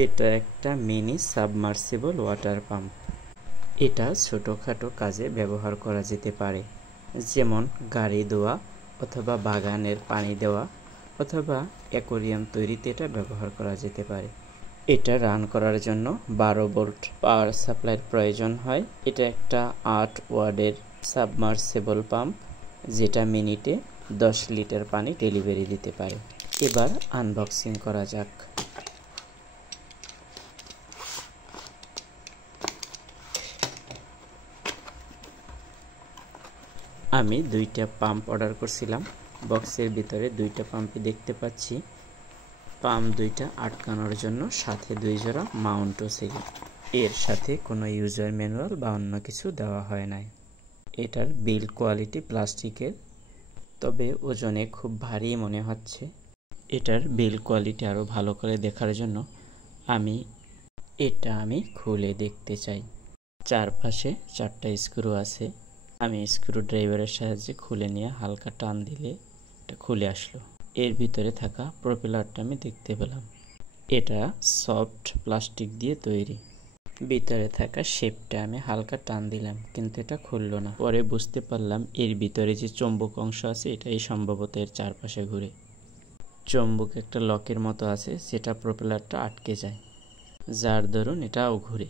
এটা একটা mini submersible water pump. এটা ছোটোখাটো কাজে ব্যবহার করা যেতে পারে, যেমন গাড়ি ধোয়া অথবা বাগানের পানি দেওয়া অথবা অ্যাকোয়ারিয়াম তৈরিতে এটা ব্যবহার করা যেতে পারে। এটা রান করার জন্য 12 ভোল্ট পাওয়ার সাপ্লাইয়ের প্রয়োজন হয়। এটা একটা 8 ওয়াটের সাবমার্সিবল পাম্প, যেটা মিনিটে 10 লিটার পানি ডেলিভারি দিতে পারে। এবার আনবক্সিং করা যাক। আমি 2টা পাম্প অর্ডার করছিলাম। বক্সের ভিতরে 2টা পাম্পই দেখতে পাচ্ছি। পাম্প 2টা আটকানোর জন্য সাথে 2 জোড়া মাউন্টও ছিল। এর সাথে কোনো ইউজার ম্যানুয়াল বা অন্য কিছু দেওয়া হয় নাই। এটার বিল্ড কোয়ালিটি প্লাস্টিকের, তবে ওজনে খুব ভারী মনে হচ্ছে। এটার বিল্ড কোয়ালিটি আরও ভালো করে দেখার জন্য আমি খুলে দেখতে চাই। চারপাশে 4টা স্ক্রু আছে। আমি স্ক্রু ড্রাইভারের সাহায্যে খুলে নিয়ে হালকা টান দিলে এটা খুলে আসলো। এর ভিতরে থাকা প্রপেলারটা আমি দেখতে পেলাম। এটা সফট প্লাস্টিক দিয়ে তৈরি। ভিতরে থাকা শেপটা আমি হালকা টান দিলাম, কিন্তু এটা খুললো না। পরে বুঝতে পারলাম এর ভিতরে যে চৌম্বক অংশ আছে এটাই সম্ভবত এর চারপাশে ঘুরে। চৌম্বক একটা লকের মতো আছে, যেটা প্রপেলারটা আটকে যায়, যার দরুন এটাও ঘুরে।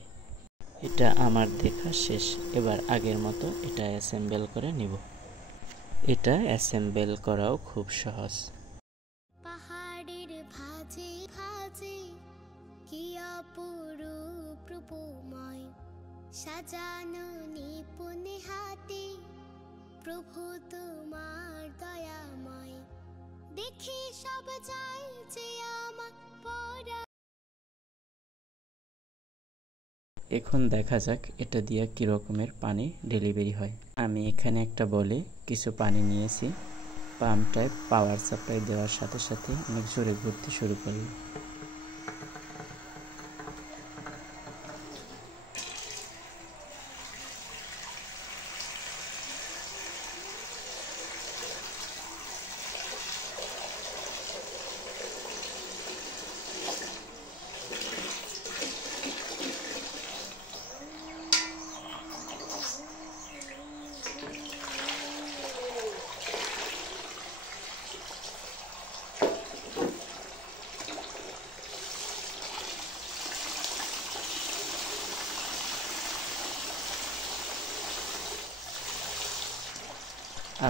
এটা আমার দেখা শেষ। এবার আগের মতো এটা অ্যাসেম্বল করে নিব। এটা অ্যাসেম্বল করাও খুব সহজ। পাহাড়ের ভাঁজে ভাঁজে কি অপরূপ রূপময়, সাজানো নিপুণ হাতে প্রভু তোমার দয়াময়, দেখি সব চাই যে আমার পরা। এখন দেখা যাক এটা দিয়ে কী রকমের পানি ডেলিভারি হয়। আমি এখানে একটা বলে কিছু পানি নিয়েছি। পাম্পটায় পাওয়ার সাপ্লাই দেওয়ার সাথে সাথে অনেক জোরে ঘুরতে শুরু করলো।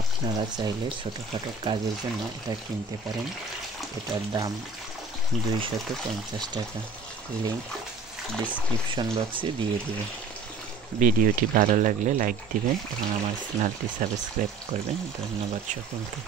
আপনারা চাইলে ছোটোখাটো কাজের জন্য এটা কিনতে পারেন। এটার দাম 250 টাকা। লিঙ্ক ডিসক্রিপশন বক্সে দিয়ে দেবেন। ভিডিওটি ভালো লাগলে লাইক দিবেন এবং আমার চ্যানেলটি সাবস্ক্রাইব করবেন। ধন্যবাদ সকলকে।